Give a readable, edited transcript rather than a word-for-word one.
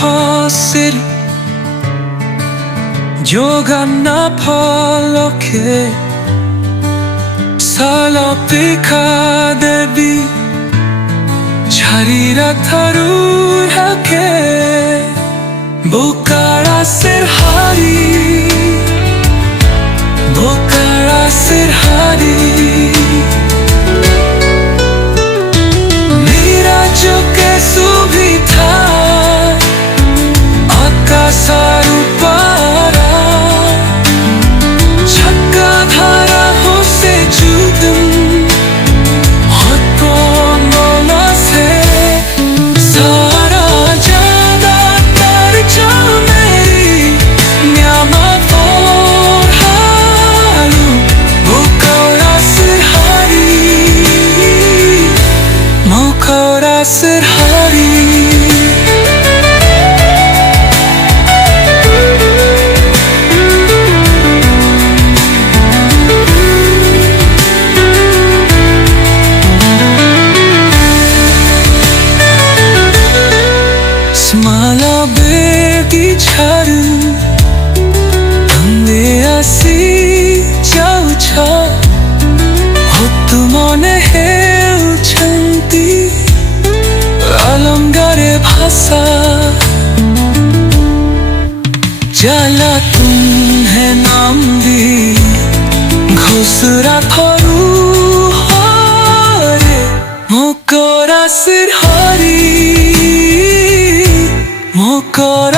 퍼슬 조각나 펄럭해 살로피카 대비 자리라 타루하게 Bukara Sirhari Bukara Sirhari Mera chuke subhita Akasaru para Chakka dhara hose judum Hotpo mola se Sara jada tar chameri Nyama for halu Bukara Sirhari Bukara Sirhari Smala begi charu Tande asi chau cha Hottu mone heu chanti Alamgare bhasa Jala tumhe naam di Ghusra tharu hare Bukara Sirhari Bukara